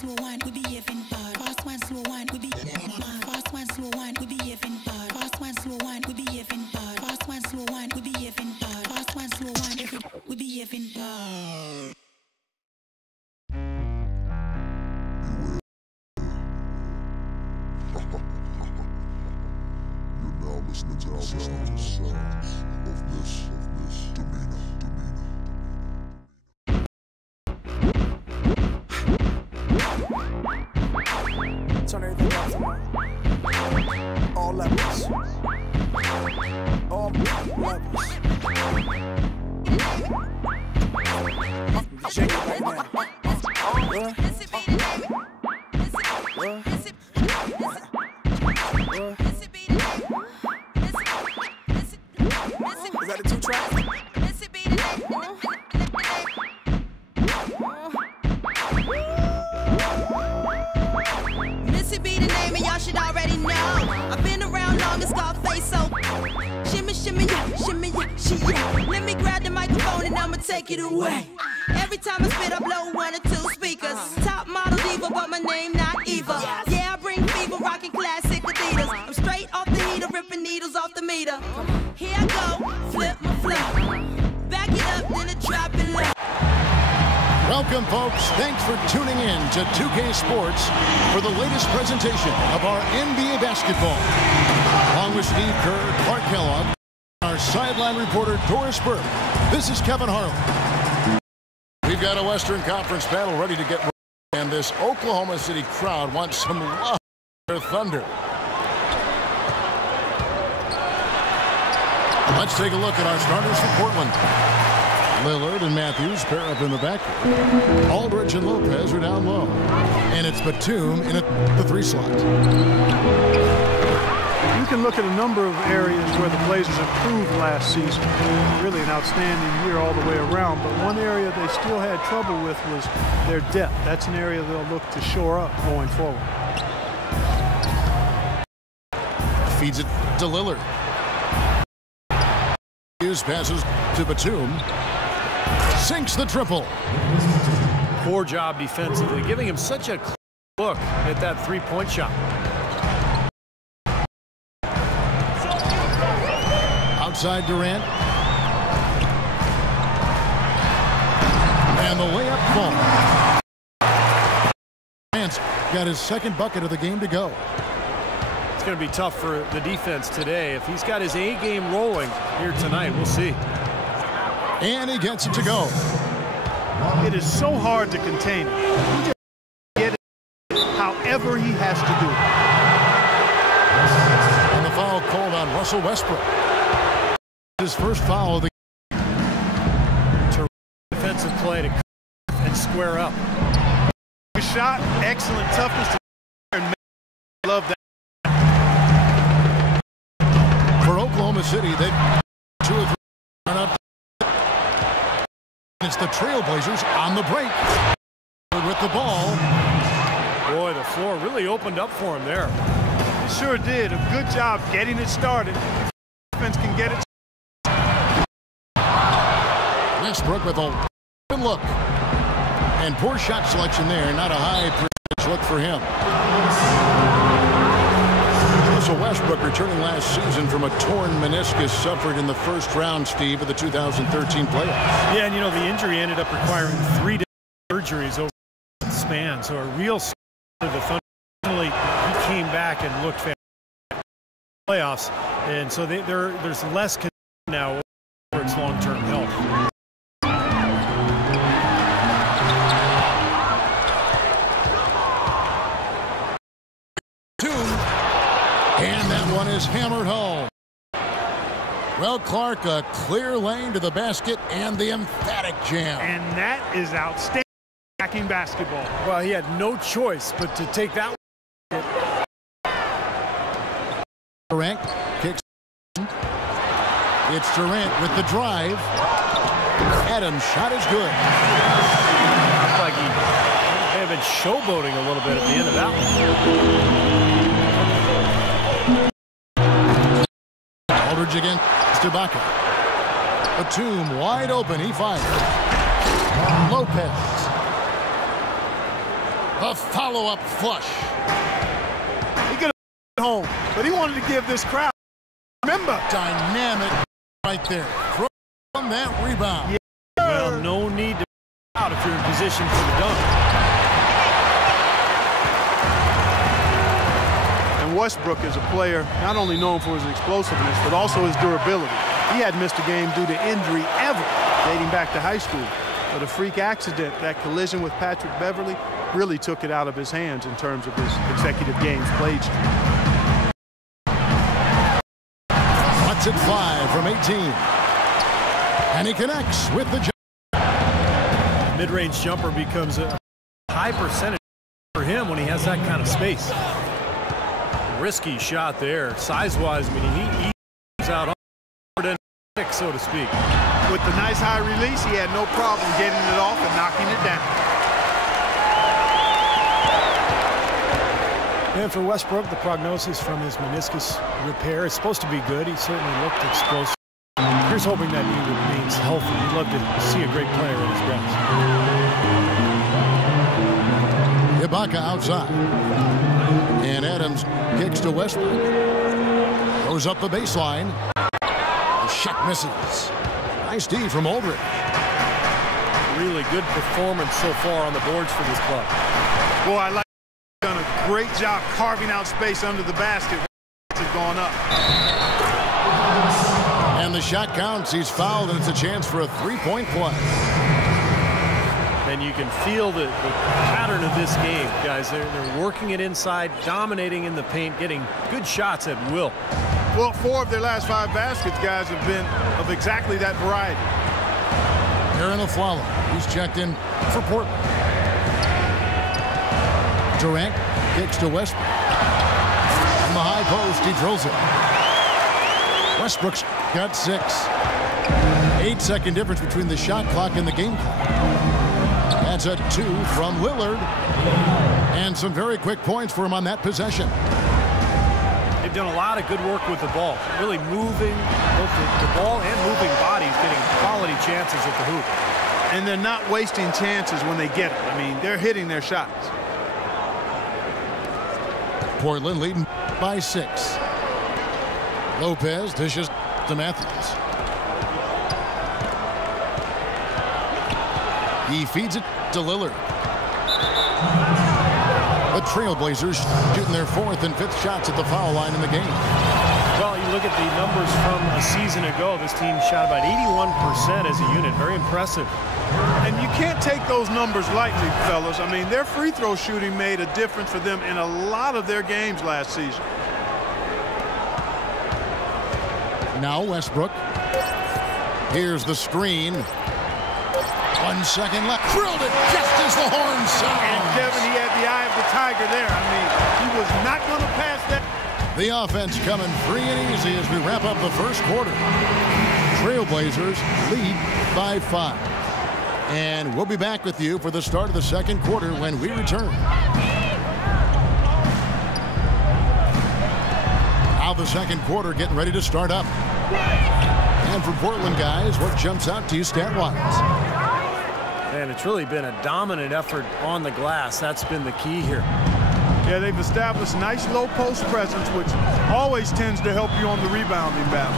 slow one, we behaving bad. Fast one, slow one, we be fast one, slow one, we behaving bad. Fast one, slow one, we behaving bad. Fast one, slow one, we behaving bad. Fast one, slow one, we behaving bad. You're now listening to the sounds of this demeanor. Turn everything up. All levels. All levels. Shake it right now. Is that a 2-track? Missy be the name and y'all should already know. I've been around long as Scarface, so shimmy, shimmy, yeah, shimmy, yeah, she, yeah. Let me grab the microphone and I'ma take it away. Every time I spit, I blow 1 or 2 speakers. Top model diva, but my name not Eva. Yeah, I bring fever, rocking classic Adidas. I'm straight off the heater, ripping needles off the meter. Here I go, flip my flow. Back it up, then I drop it low. Welcome, folks. Thanks for tuning in to 2K Sports for the latest presentation of our NBA basketball. Along with Steve Kerr, Clark Kellogg, our sideline reporter, Doris Burke. This is Kevin Harlan. We've got a Western Conference battle ready to get ready, and this Oklahoma City crowd wants some love for their Thunder. Let's take a look at our starters for Portland. Lillard and Matthews pair up in the back. Aldridge and Lopez are down low. And it's Batum in the 3 slot. You can look at a number of areas where the Blazers improved last season. Really an outstanding year all the way around. But one area they still had trouble with was their depth. That's an area they'll look to shore up going forward. Feeds it to Lillard. Hughes passes to Batum. Sinks the triple. Poor job defensively, giving him such a clear look at that 3-point shot. Outside Durant. And the layup falls. Durant's got his 2nd bucket of the game to go. It's going to be tough for the defense today. If he's got his A game rolling here tonight, we'll see. And he gets it to go. It is so hard to contain him. He just get it however he has to do it. And the foul called on Russell Westbrook. His first foul of the game. Terrific defensive play to and square up. Good shot, excellent toughness. And love that. For Oklahoma City, they 2 or 3 run up. It's the Trailblazers on the break with the ball. Boy, the floor really opened up for him there. It sure did. A good job getting it started. Defense can get it. Westbrook with a good look. And poor shot selection there. Not a high percentage look for him. So Westbrook returning last season from a torn meniscus suffered in the first round, Steve, of the 2013 playoffs. Yeah, and you know, the injury ended up requiring 3 different surgeries over the span. So a real the Thunder, he came back and looked fantastic playoffs. And so there's less concern now over its long-term health. And that one is hammered home. Well, Clark, a clear lane to the basket and the emphatic jam. And that is outstanding attacking basketball. Well, he had no choice but to take that one. Durant kicks. It's Durant with the drive. Adams' shot is good. Looked like he may have been showboating a little bit at the end of that one. Aldridge again. Stopable. Batum wide open. He fires. Lopez. A follow-up flush. He could have home, but he wanted to give this crowd. Remember, Dynamic right there. From that rebound. Yeah. Well, no need to out if you're in position for the dunk. And Westbrook is a player not only known for his explosiveness, but also his durability. He hadn't missed a game due to injury ever, dating back to high school. But a freak accident, that collision with Patrick Beverly, really took it out of his hands in terms of his consecutive games played streak. Watts at 5 from 18. And he connects with the jump. Mid-range jumper becomes a high percentage for him when he has that kind of space. Risky shot there. Size-wise, I mean, he eats out on pick, so to speak. With the nice high release, he had no problem getting it off and knocking it down. And for Westbrook, the prognosis from his meniscus repair is supposed to be good. He certainly looked explosive. Here's hoping that he remains healthy. We'd love to see a great player at his best. Ibaka outside. And Adams kicks to Westbrook. Goes up the baseline. The shot misses. Nice D from Aldridge. Really good performance so far on the boards for this club. Boy, I like done a great job carving out space under the basket. It's gone up. And the shot counts. He's fouled, and it's a chance for a three-point play. And you can feel the pattern of this game, guys. They're working it inside, dominating in the paint, getting good shots at will. Well, 4 of their last 5 baskets, guys, have been of exactly that variety. Aaron Aflalo, he's checked in for Portland. Durant kicks to Westbrook. From the high post, he drills it. Westbrook's got 6. 8-second difference between the shot clock and the game clock. That's a 2 from Lillard. And some very quick points for him on that possession. They've done a lot of good work with the ball, really moving both the ball and moving bodies, getting quality chances at the hoop. And they're not wasting chances when they get it. I mean, they're hitting their shots. Portland leading by 6. Lopez dishes to Matthews. He feeds it to Lillard. The Trailblazers shooting their 4th and 5th shots at the foul line in the game. Well, you look at the numbers from a season ago. This team shot about 81% as a unit. Very impressive. And you can't take those numbers lightly, fellas. I mean, their free throw shooting made a difference for them in a lot of their games last season. Now Westbrook. Here's the screen. 1 second left. Drilled it just as the horn sounds. And Kevin, he had the eye of the tiger there. I mean, he was not going to pass that. The offense coming free and easy as we wrap up the first quarter. Trailblazers lead by 5. And we'll be back with you for the start of the second quarter when we return. Now the second quarter getting ready to start up. And for Portland guys, what jumps out to you stat-wise? And it's really been a dominant effort on the glass. That's been the key here. Yeah, they've established nice low post presence, which always tends to help you on the rebounding battle.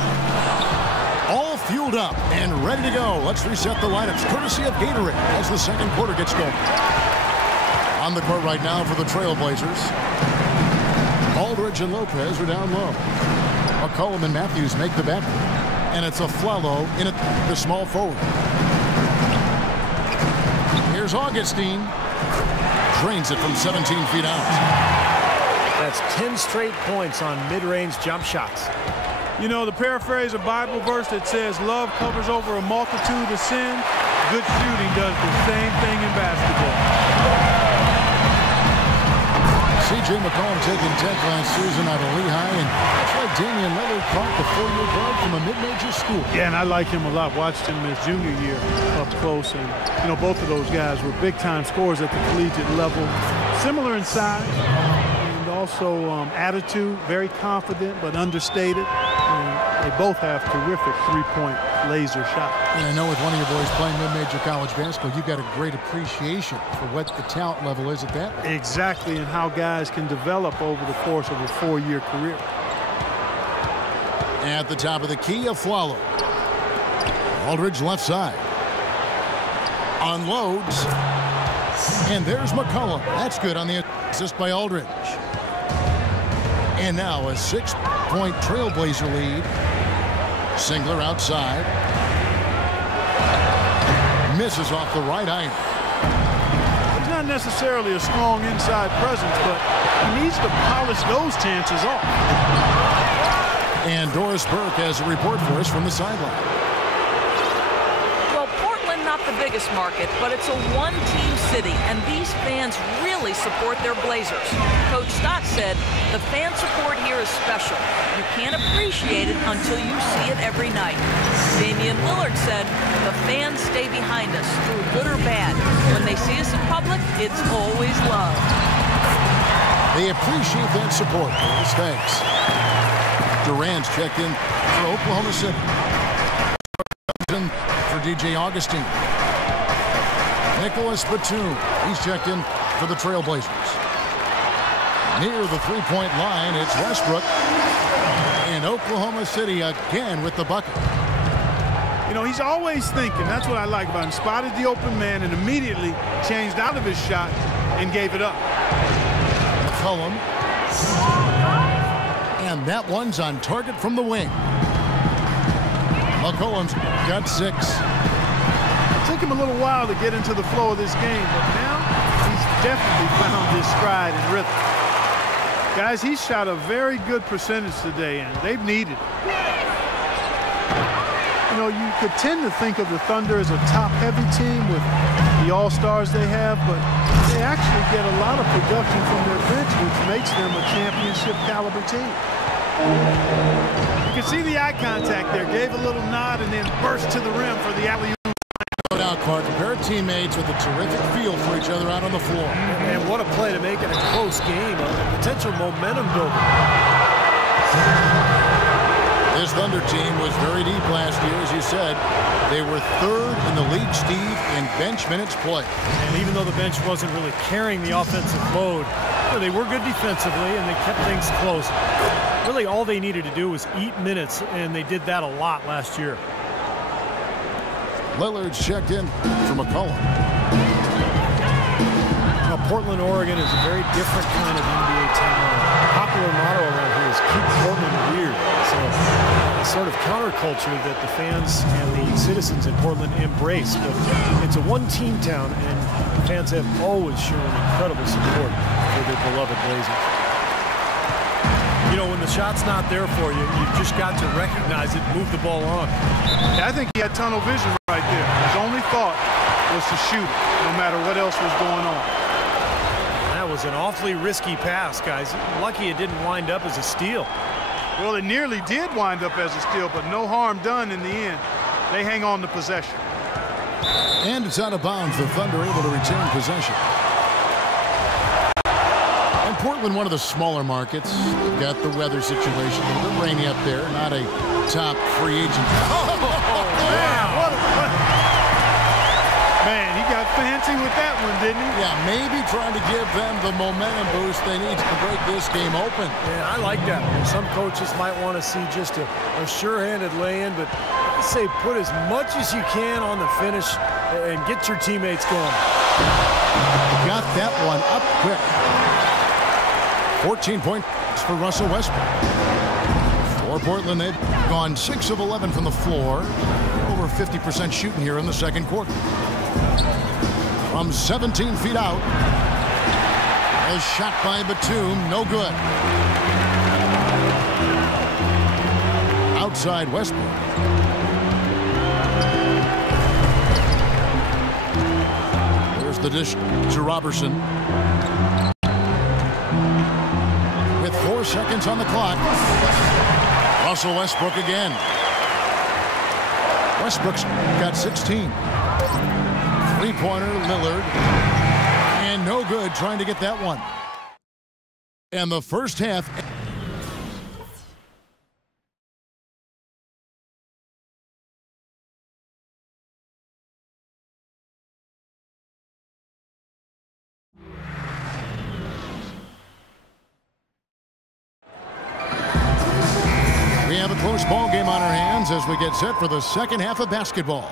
All fueled up and ready to go. Let's reset the lineups courtesy of Gatorade as the second quarter gets going. On the court right now for the Trailblazers. Aldridge and Lopez are down low. McCollum and Matthews make the back. And it's Aflalo in at the small forward. Here's Augustine. Drains it from 17 feet out. That's 10 straight points on mid-range jump shots. You know, to paraphrase a Bible verse that says, love covers over a multitude of sin, good shooting does the same thing in basketball. C.J. McCollum taking 10th last season out of Lehigh, and that's like Damian Lillard caught the 4-year guard from a mid-major school. Yeah, and I like him a lot. Watched him his junior year up close, and you know, both of those guys were big-time scorers at the collegiate level, similar in size and also attitude, very confident but understated. And they both have terrific three-point laser shot. And I know with one of your boys playing mid-major college basketball, you've got a great appreciation for what the talent level is at that level. Exactly, and how guys can develop over the course of a 4-year career. At the top of the key, Aflalo. Aldridge left side. Unloads. And there's McCollum. That's good on the assist by Aldridge. And now a 6-point Trailblazer lead. Singler outside. Misses off the right iron. He's not necessarily a strong inside presence, but he needs to polish those chances off. And Doris Burke has a report for us from the sideline. Well, Portland, not the biggest market, but it's a one-team city, and these fans really support their Blazers. Coach Stott said, the fan support here is special. You can't appreciate it until you see it every night. Damian Lillard said, the fans stay behind us through good or bad. When they see us in public, it's always love. They appreciate that support. Thanks. Durant's checked in for Oklahoma City. For DJ Augustine. Nicholas Batum. He's checked in for the Trailblazers. Near the three-point line, it's Westbrook. And Oklahoma City again with the bucket. You know, he's always thinking. That's what I like about him. Spotted the open man and immediately changed out of his shot and gave it up. McCollum. And that one's on target from the wing. McCollum's got 6. It took him a little while to get into the flow of this game, but now he's definitely found his stride and rhythm. Guys, he shot a very good percentage today, and they've needed it. You know, you could tend to think of the Thunder as a top-heavy team with the all-stars they have, but they actually get a lot of production from their bench, which makes them a championship-caliber team. You can see the eye contact there. Gave a little nod and then burst to the rim for the alley-oop. No doubt, Clark. A pair of teammates with a terrific feel for each other out on the floor. And what a play to make it a close game. A potential momentum builder. This Thunder team was very deep last year, as you said. They were 3rd in the league, Steve, in bench minutes played. And even though the bench wasn't really carrying the offensive load, they were good defensively and they kept things close. Really, all they needed to do was eat minutes, and they did that a lot last year. Lillard's checked in for McCollum. Now, Portland, Oregon is a very different kind of NBA town. Popular motto around here is keep Portland weird. So a sort of counterculture that the fans and the citizens in Portland embrace. But it's a one-team town, and fans have always shown incredible support for their beloved Blazers. You know, when the shot's not there for you, you've just got to recognize it, move the ball on. Yeah, I think he had tunnel vision right there. His only thought was to shoot it, no matter what else was going on. That was an awfully risky pass, guys. Lucky it didn't wind up as a steal. Well, it nearly did wind up as a steal, but no harm done in the end. They hang on to possession. And it's out of bounds. The Thunder able to retain possession. And Portland, one of the smaller markets. They've got the weather situation. A little bit rainy up there. Not a top free agent. Man, he got fancy with that one, didn't he? Yeah, maybe trying to give them the momentum boost they need to break this game open. Yeah, I like that. Some coaches might want to see just a sure-handed lay-in, but I say put as much as you can on the finish and get your teammates going. Got that one up quick. 14 points for Russell Westbrook. For Portland, they've gone 6 of 11 from the floor. Over 50% shooting here in the second quarter. From 17 feet out. A shot by Batum, no good. Outside Westbrook. There's the dish to Robertson. With 4 seconds on the clock. Russell Westbrook again. Westbrook's got 16. Three-pointer, Lillard. And no good trying to get that one. And the first half close ball game on our hands as we get set for the second half of basketball.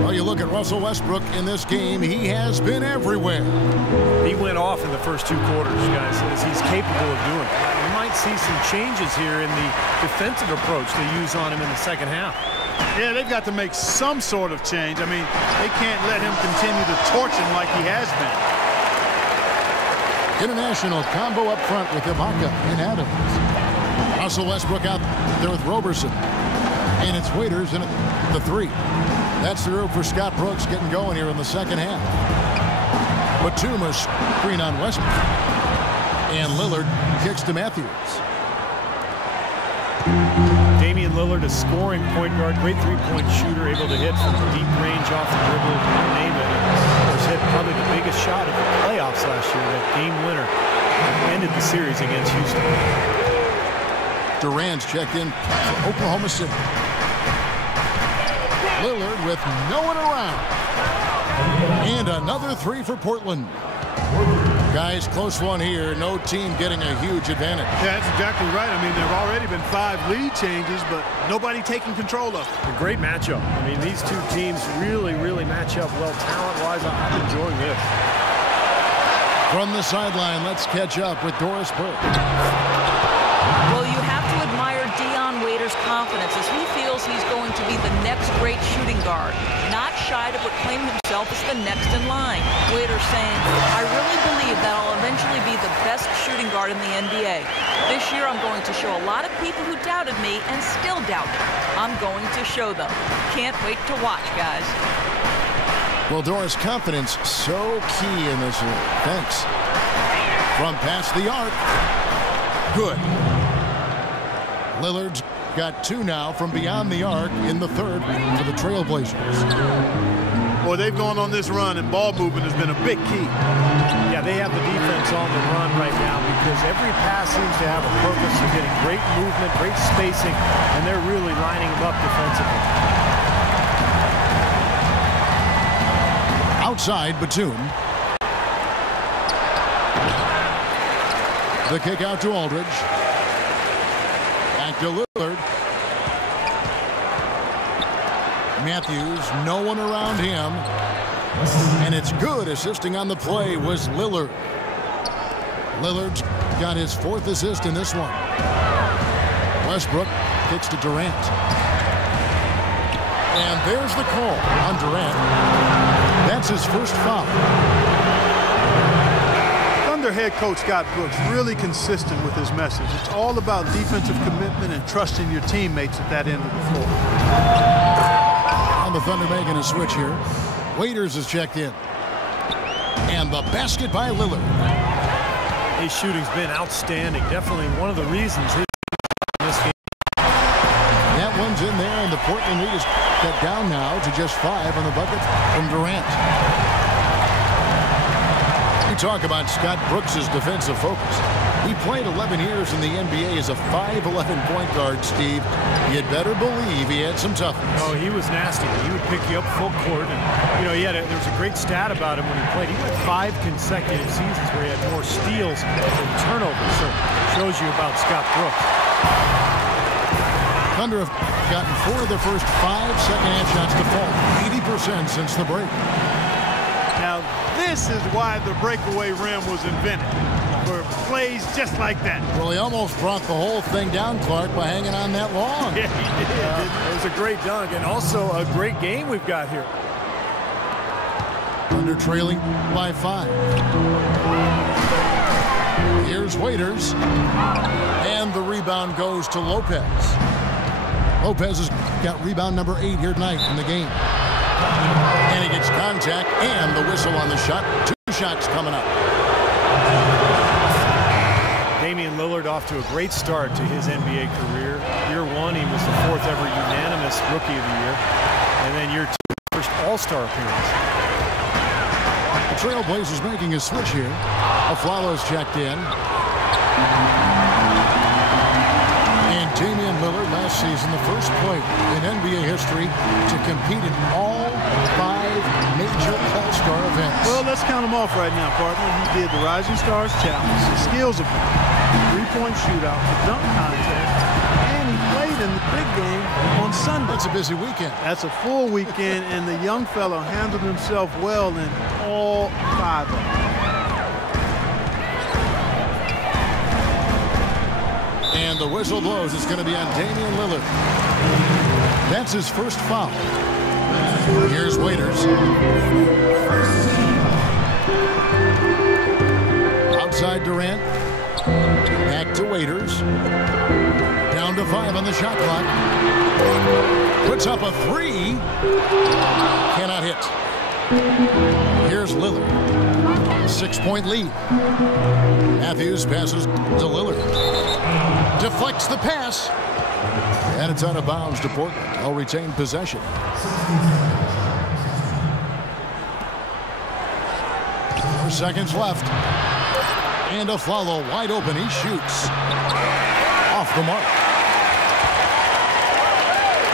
Well, you look at Russell Westbrook in this game, he has been everywhere. He went off in the first 2 quarters, guys, as he's capable of doing. We might see some changes here in the defensive approach they use on him in the second half. Yeah, they've got to make some sort of change. I mean, they can't let him continue to torch him like he has been. International combo up front with Ibaka and Adams. Russell Westbrook out there with Roberson. And it's Waiters in the 3. That's the room for Scott Brooks getting going here in the second half. Batum a screen on Westbrook. And Lillard kicks to Matthews. Damian Lillard, a scoring point guard, great three-point shooter, able to hit from deep range off the dribble, you name it. And hit probably the biggest shot of the playoffs last year, that game winner. Ended the series against Houston. Durant's checked in for Oklahoma City. Lillard with no one around. And another 3 for Portland. Guys, close one here. No team getting a huge advantage. Yeah, that's exactly right. I mean, there have already been 5 lead changes, but nobody taking control of it. A great matchup. I mean, these 2 teams really match up well talent-wise. I'm enjoying this. From the sideline, let's catch up with Doris Burke. Well, you have to admire Dion Waiters' confidence as he feels he's going to be the next great shooting guard. Not shy to proclaim himself as the next in line. Waiters saying, I really believe that I'll eventually be the best shooting guard in the NBA. This year I'm going to show a lot of people who doubted me and still doubt me. I'm going to show them. Can't wait to watch, guys. Well, Doris, confidence so key in this league. Thanks. From past the arc. Good. Lillard's got 2 now from beyond the arc in the 3rd for the Trailblazers. Boy, they've gone on this run, and ball movement has been a big key. Yeah, they have the defense on the run right now because every pass seems to have a purpose. They're getting great movement, great spacing, and they're really lining them up defensively. Outside, Batum. The kick out to Aldridge. Back to Lillard. Matthews, no one around him. And it's good. Assisting on the play was Lillard. Lillard's got his 4th assist in this one. Westbrook kicks to Durant. And there's the call on Durant. That's his first foul. Thunder head coach Scott Brooks really consistent with his message. It's all about defensive commitment and trusting your teammates at that end of the floor. On the Thunder making a switch here. Waiters is checked in. And the basket by Lillard. His shooting's been outstanding. Definitely one of the reasons in this game. That one's in there, and the Portland lead is cut down now to just 5 on the bucket from Durant. You talk about Scott Brooks' defensive focus. He played 11 years in the NBA as a 5'11" point guard, Steve. You'd better believe he had some toughness. Oh, he was nasty. He would pick you up full court. And, you know, there was a great stat about him when he played. He went 5 consecutive seasons where he had more steals than turnovers. So it shows you about Scott Brooks. Thunder have gotten 4 of their first 5 second-half shots to fall. 80% since the break. Now, this is why the breakaway rim was invented. For plays just like that. Well, he almost brought the whole thing down, Clark, by hanging on that long. Yeah, he did. It was a great dunk and also a great game we've got here. Thunder trailing by 5. Here's Waiters. And the rebound goes to Lopez. Lopez has got rebound number 8 here tonight in the game. And he gets contact and the whistle on the shot. 2 shots coming up. Damian Lillard off to a great start to his NBA career. Year 1, he was the 4th ever unanimous Rookie of the Year. And then year 2, first All-Star appearance. The Trailblazers making a switch here. Aflalo's checked in. And Damian Lillard last season, the first player in NBA history to compete in all 5 major All-Star events. Well, let's count them off right now, partner. He did the Rising Stars Challenge, the Skills Event, 3-point shootout, the dunk contest, played in the big game on Sunday. That's a busy weekend. That's a full weekend, and the young fellow handled himself well in all 5 of them. And the whistle blows. It's going to be on Damian Lillard. That's his first foul. Here's Waiters. Outside Durant. Back to Waiters. Down to 5 on the shot clock. Puts up a 3. Cannot hit. Here's Lillard. 6-point lead. Matthews passes to Lillard. Deflects the pass. And it's out of bounds to Portland. They'll retain possession. 4 seconds left. And a follow wide open. He shoots. Off the mark.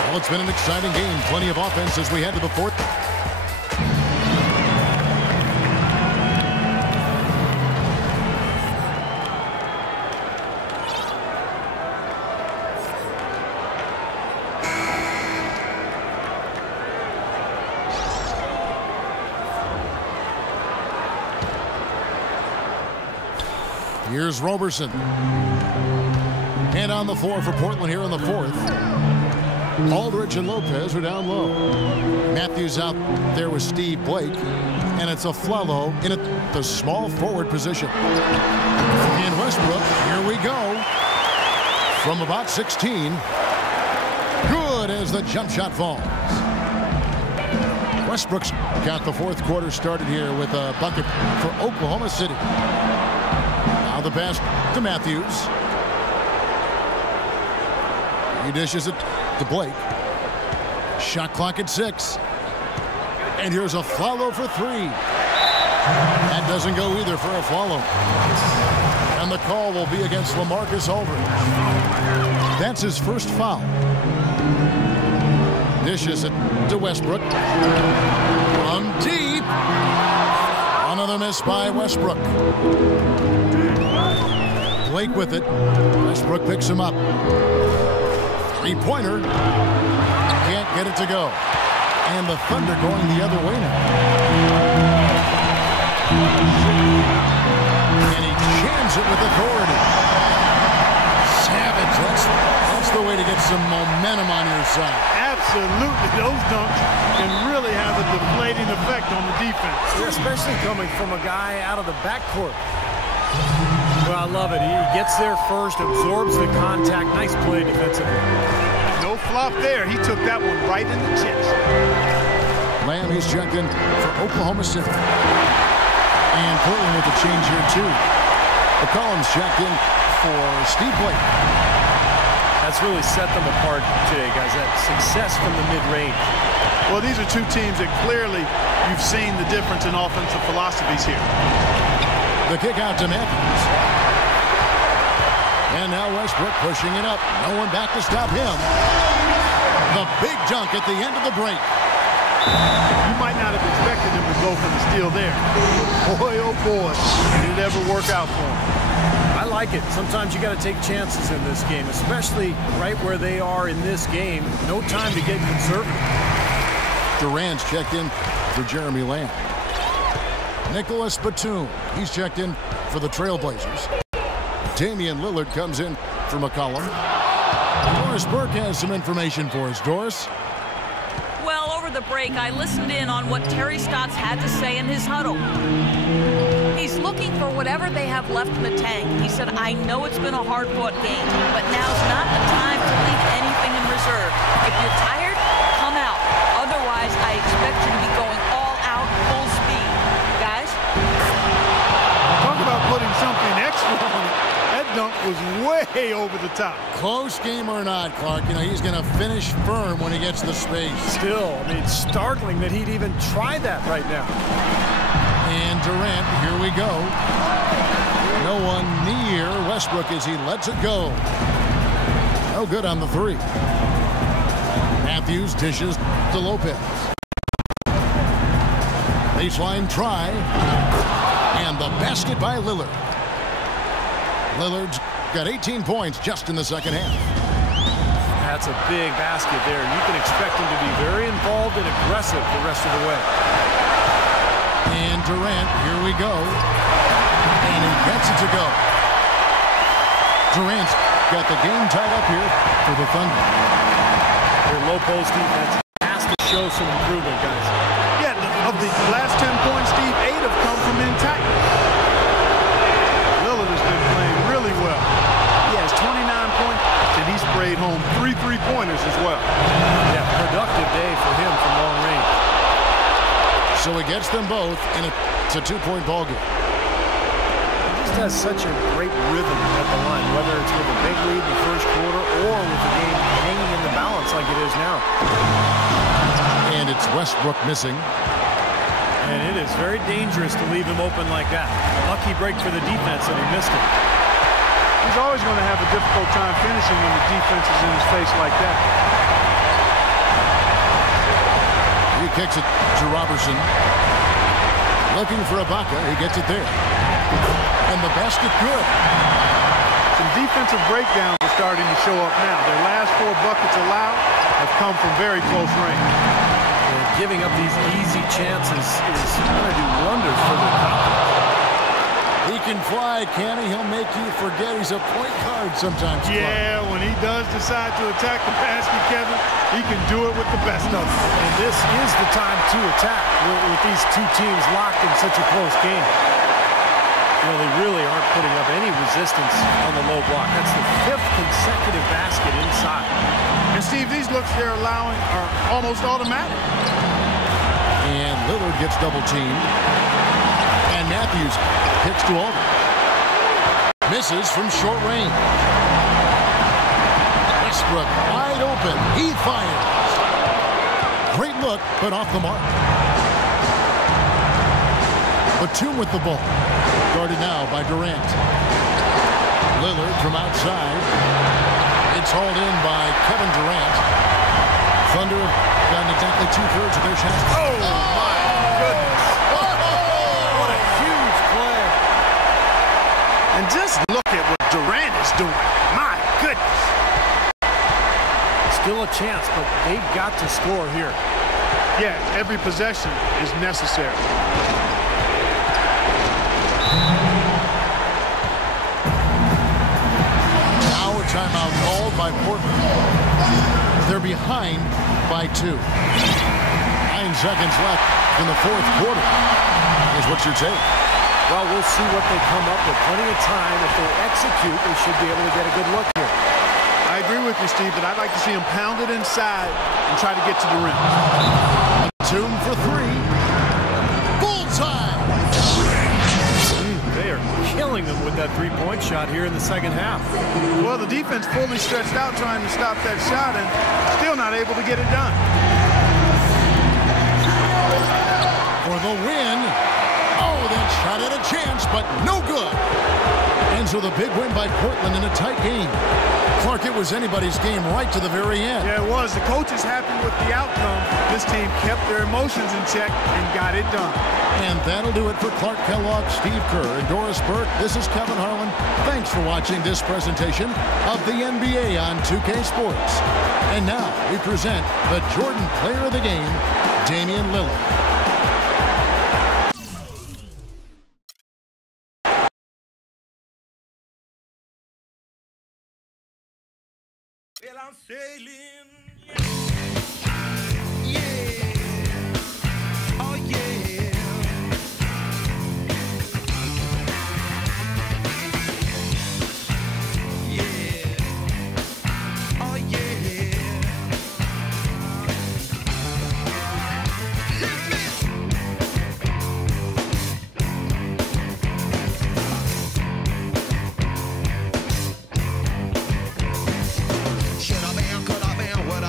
Well, it's been an exciting game. Plenty of offense as we head to the 4th. Here's Roberson. And on the floor for Portland here in the 4th. Aldridge and Lopez are down low. Matthews out there with Steve Blake. And it's a Flalo in the small forward position. And Westbrook, here we go. From about 16. Good as the jump shot falls. Westbrook's got the 4th quarter started here with a bucket for Oklahoma City. Now the pass to Matthews. He dishes it to Blake. Shot clock at 6. And here's a Flalo for 3. That doesn't go either for a Flalo. And the call will be against LaMarcus Aldridge. That's his first foul. Dishes it to Westbrook. From deep. Another miss by Westbrook. Blake with it. Westbrook picks him up. 3-pointer. Can't get it to go. And the Thunder going the other way now. And he jams it with authority. Savage. That's the way to get some momentum on your side. Absolutely. Those dunks can really have a deflating effect on the defense. Yeah, especially coming from a guy out of the backcourt. Well, I love it. He gets there first, absorbs the contact. Nice play defensively. No flop there. He took that one right in the chest. Lamb, he's checked in for Oklahoma City. And Portland with a change here, too. McCollum's checked in for Steve Blake. That's really set them apart today, guys. That success from the mid-range. Well, these are two teams that clearly you've seen the difference in offensive philosophies here. The kick out to Matthews. And now Westbrook pushing it up. No one back to stop him. The big dunk at the end of the break. You might not have expected him to go for the steal there. Boy, oh boy, did it ever work out for him. I like it. Sometimes you got to take chances in this game, especially right where they are in this game. No time to get conservative. Durant's checked in for Jeremy Lamb. Nicholas Batum, he's checked in for the Trailblazers. Damian Lillard comes in for McCollum. Doris Burke has some information for us. Doris? Well, over the break, I listened in on what Terry Stotts had to say in his huddle. He's looking for whatever they have left in the tank. He said, I know it's been a hard-fought game, but now's not the time to leave anything in reserve. If you're tired, come out. Otherwise, I expect you to be going all out, full speed. Guys? Talk about putting something extra on it. That dunk was way over the top. Close game or not, Clark, you know, he's going to finish firm when he gets the space. Still, I mean, startling that he'd even try that right now. And Durant, here we go. No one near Westbrook as he lets it go. No good on the 3. Matthews dishes to Lopez. Baseline try. And the basket by Lillard. Lillard's got 18 points just in the second half. That's a big basket there. You can expect him to be very involved and aggressive the rest of the way. And Durant, here we go. And he gets it to go. Durant's got the game tied up here for the Thunder. Their low post defense has to show some improvement, guys. Yeah, of the last 10 points, Steve, 8 have come from in tight. Lillard has been playing really well. He has 29 points, and he sprayed home 3 3-pointers as well. Yeah, productive day for him from long range. So he gets them both, and it's a 2-point ball game. He just has such a great rhythm at the line, whether it's with a big lead in the first quarter or with the game hanging in the balance like it is now. And it's Westbrook missing. And it is very dangerous to leave him open like that. Lucky break for the defense that he missed it. He's always going to have a difficult time finishing when the defense is in his face like that. He kicks it to Robertson. Looking for Ibaka. He gets it there. And the basket good. Some defensive breakdowns are starting to show up now. Their last 4 buckets allowed have come from very close range. And giving up these easy chances is going to do wonders for their confidence. He can fly, can he? He'll make you forget he's a point guard sometimes. Yeah, when he does decide to attack the basket, Kevin, he can do it with the best of them. And this is the time to attack with these two teams locked in such a close game. You know, they really aren't putting up any resistance on the low block. That's the 5th consecutive basket inside. And Steve, these looks they're allowing are almost automatic. And Lillard gets double teamed. And Matthews kicks to Alden. Misses from short range. Westbrook wide open. He fires. Great look, but off the mark. Batum with the ball. Guarded now by Durant. Lillard from outside. It's hauled in by Kevin Durant. Thunder have gotten exactly 2/3 of their shots. Oh, my goodness. What a huge play. And just look at what Durant is doing. My goodness. Still a chance, but they've got to score here. Yeah, every possession is necessary. Now a timeout called by Portland. They're behind by 2. 9 seconds left in the 4th quarter. Is what your take? Well, we'll see what they come up with. Plenty of time. If they execute, they should be able to get a good look here. I agree with you, Steve, but I'd like to see him pound it inside and try to get to the rim. Batum for 3. Bullseye! They are killing them with that 3-point shot here in the second half. Well, the defense fully stretched out trying to stop that shot and still not able to get it done. For the win. Oh, that shot had a chance, but no good. And so the big win by Portland in a tight game. Clark, it was anybody's game right to the very end. Yeah, it was. The coach is happy with the outcome. This team kept their emotions in check and got it done. And that'll do it for Clark Kellogg, Steve Kerr, and Doris Burke. This is Kevin Harlan. Thanks for watching this presentation of the NBA on 2K Sports. And now we present the Jordan Player of the Game, Damian Lillard. Well, I'm sailing. Should I been, could I been, would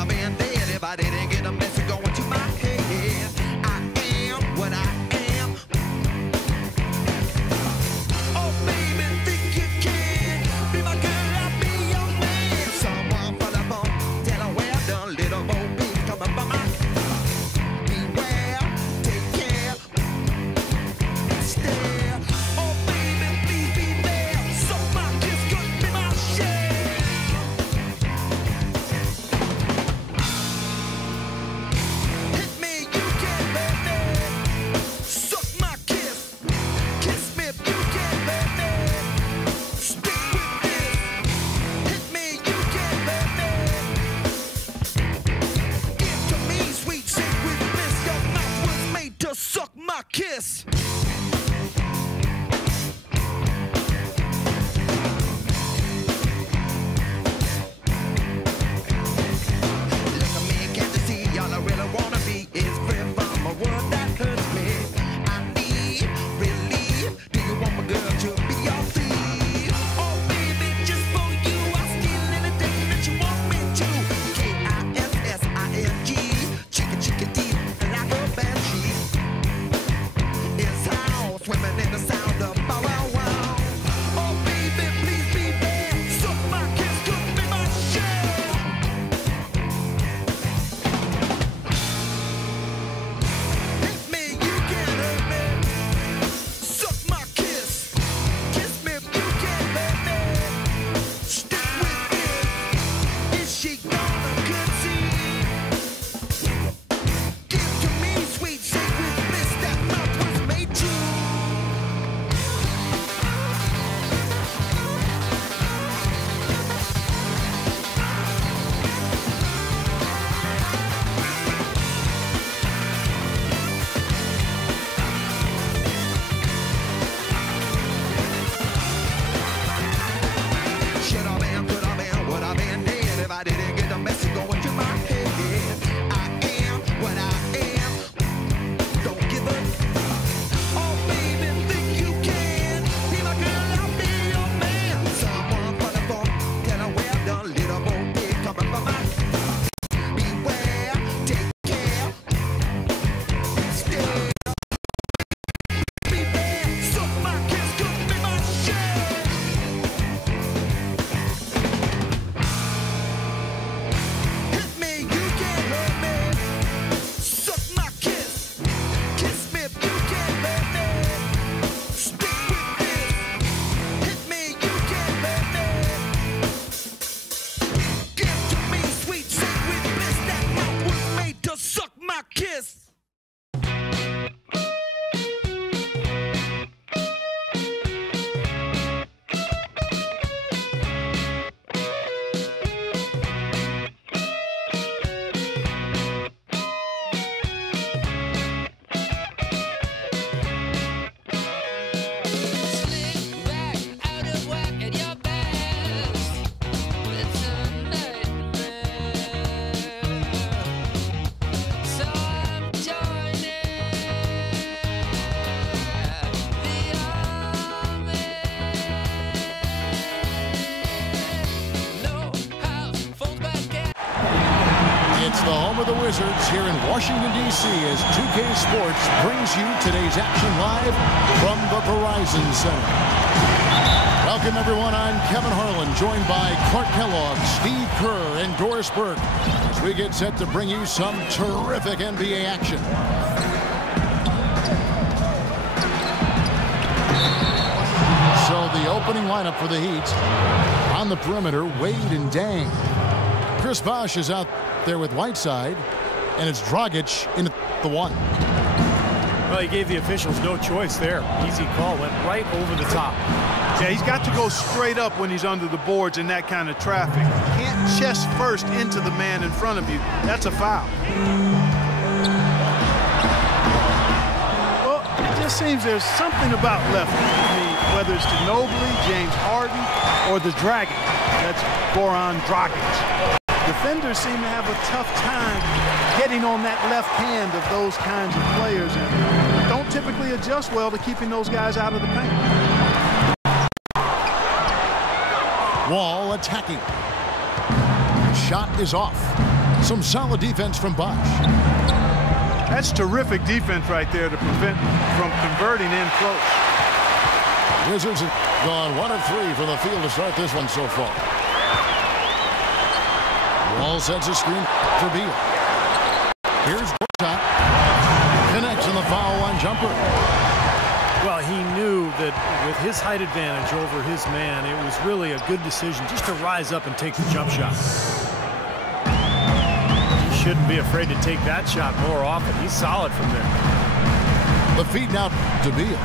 the home of the Wizards here in Washington, D.C. as 2K Sports brings you today's action live from the Verizon Center. Welcome, everyone. I'm Kevin Harlan, joined by Clark Kellogg, Steve Kerr, and Doris Burke as we get set to bring you some terrific NBA action. So the opening lineup for the Heat. On the perimeter, Wade and Dang. Chris Bosh is out there with Whiteside, and it's Dragic in the one. Well, he gave the officials no choice there. Easy call, went right over the top. Yeah, he's got to go straight up when he's under the boards in that kind of traffic. You can't chest first into the man in front of you. That's a foul. Well, it just seems there's something about left. I mean, whether it's Ginobili, James Harden, or the Dragon. That's Goran Dragic. Defenders seem to have a tough time getting on that left hand of those kinds of players and don't typically adjust well to keeping those guys out of the paint. Wall attacking. Shot is off. Some solid defense from Bosh. That's terrific defense right there to prevent from converting in close. Wizards have gone 1 of 3 from the field to start this one so far. Wall sets a screen for Beal. Here's Gortat. Connects in the foul line jumper. Well, he knew that with his height advantage over his man, it was really a good decision just to rise up and take the jump shot. He shouldn't be afraid to take that shot more often. He's solid from there. The feed now to Beal.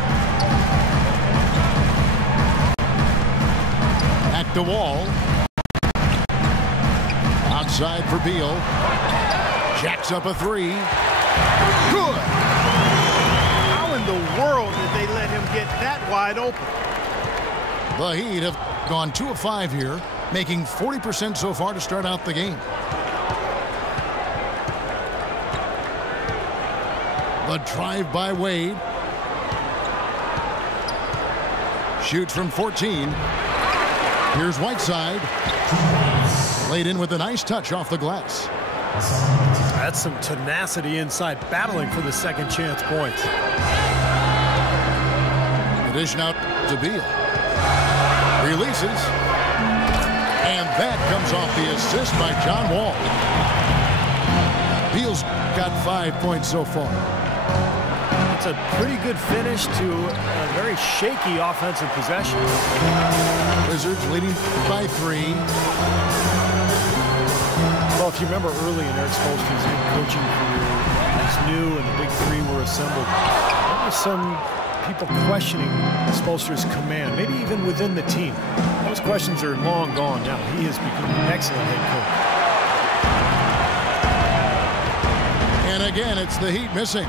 Back to Wall. Outside for Beal. Jacks up a 3. Good. How in the world did they let him get that wide open? The Heat have gone 2 of 5 here, making 40% so far to start out the game. The drive by Wade. Shoots from 14. Here's Whiteside. Laid in with a nice touch off the glass. That's some tenacity inside, battling for the second chance points. The dish out to Beal. Releases. And that comes off the assist by John Wall. Beal's got 5 points so far. It's a pretty good finish to a very shaky offensive possession. Wizards leading by 3. Well, if you remember early in Eric Spoelstra's coaching career, he was new and the big 3 were assembled. There were some people questioning Spoelstra's command, maybe even within the team. Those questions are long gone now. He has become an excellent head coach. And again, it's the Heat missing.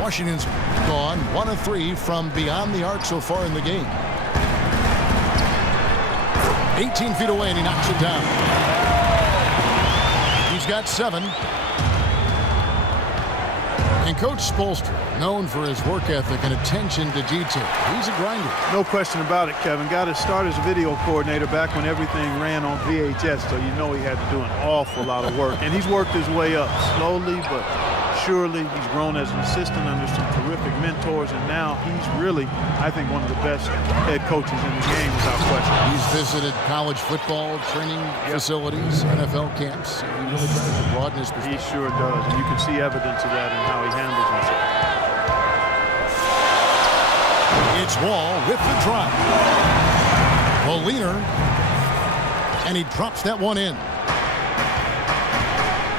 Washington's gone 1 of 3 from beyond the arc so far in the game. 18 feet away, and he knocks it down. He's got 7. And Coach Spoelstra, known for his work ethic and attention to detail. He's a grinder. No question about it, Kevin. Got his start as a video coordinator back when everything ran on VHS, so you know he had to do an awful lot of work. And he's worked his way up slowly, but surely. He's grown as an assistant under some terrific mentors, and now he's really, I think, one of the best head coaches in the game without question. He's visited college football training facilities, NFL camps. He really tries to broaden his perspective. He sure does, and you can see evidence of that in how he handles himself. It's Wall with the drop. The leaner, and he drops that one in.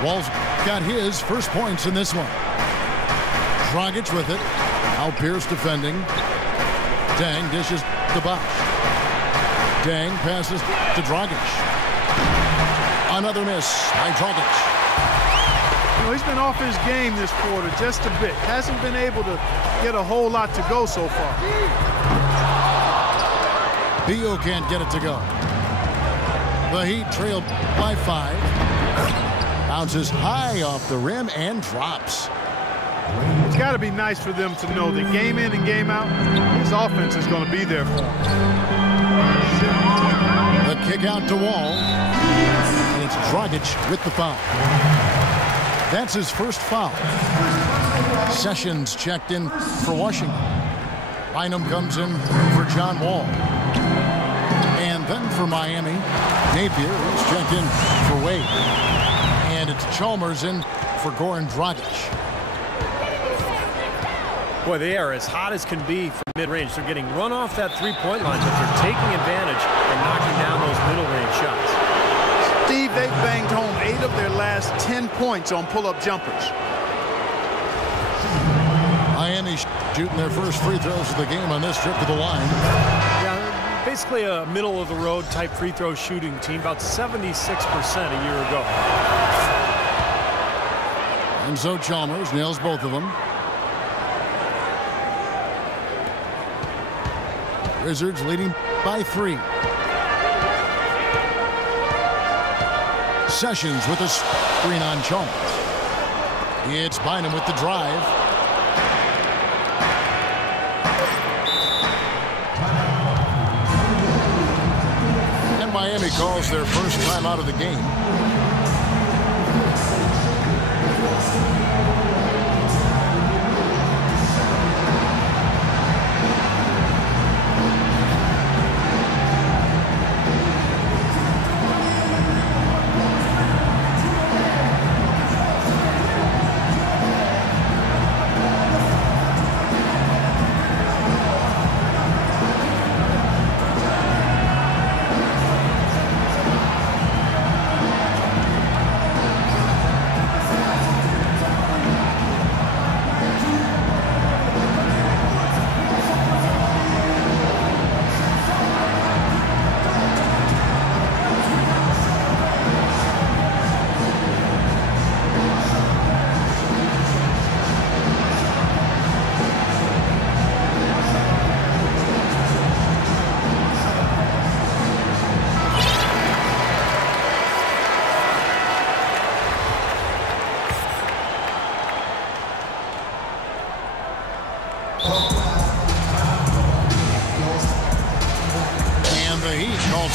Wall's got his first points in this one. Dragic with it. Now Pierce defending. Dang dishes to Bosh. Dang passes to Dragic. Another miss by Dragic. You know, he's been off his game this quarter just a bit. Hasn't been able to get a whole lot to go so far. Beal can't get it to go. The Heat trail by 5. Bounces high off the rim and drops. It's got to be nice for them to know that game in and game out, his offense is going to be there for him. The kick out to Wall. And it's Dragic with the foul. That's his first foul. Sessions checked in for Washington. Bynum comes in for John Wall. And then for Miami, Napier is checked in for Wade. And it's Chalmers in for Goran Dragic. Boy, they are as hot as can be from mid-range. They're getting run off that three-point line, but they're taking advantage and knocking down those middle-range shots. Steve, they've banged home 8 of their last 10 points on pull-up jumpers. Miami shooting their first free throws of the game on this trip to the line. Yeah, basically a middle-of-the-road type free throw shooting team, about 76% a year ago. And so Chalmers nails both of them. Wizards leading by 3. Sessions with a screen on Chalmers. It's Bynum with the drive. And Miami calls their first time out of the game.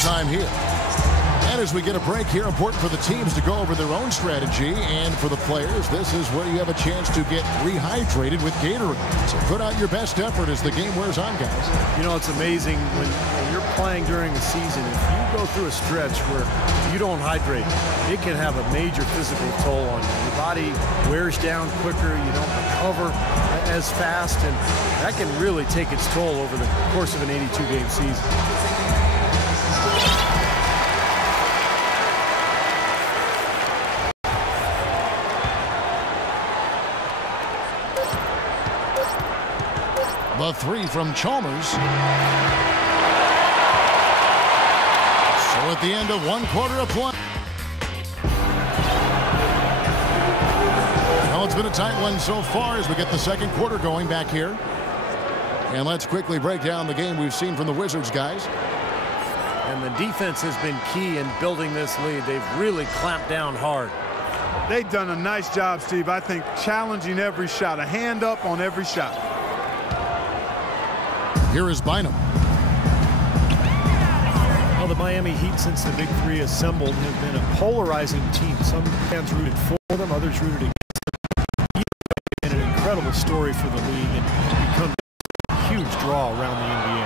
Time here. And as we get a break here, important for the teams to go over their own strategy, and for the players, this is where you have a chance to get rehydrated with Gatorade. So put out your best effort as the game wears on, guys. You know, it's amazing when you're playing during the season. If you go through a stretch where you don't hydrate, it can have a major physical toll on you. Your body wears down quicker, you don't recover as fast, and that can really take its toll over the course of an 82-game season. The 3 from Chalmers. So at the end of 1 quarter of play. Well, it's been a tight one so far as we get the second quarter going back here. And let's quickly break down the game we've seen from the Wizards, guys. And the defense has been key in building this lead. They've really clamped down hard. They've done a nice job, Steve. I think challenging every shot, a hand up on every shot. Here is Bynum. Well, the Miami Heat, since the Big Three assembled, have been a polarizing team. Some fans rooted for them, others rooted against them. Either way, been an incredible story for the league and become a huge draw around the NBA.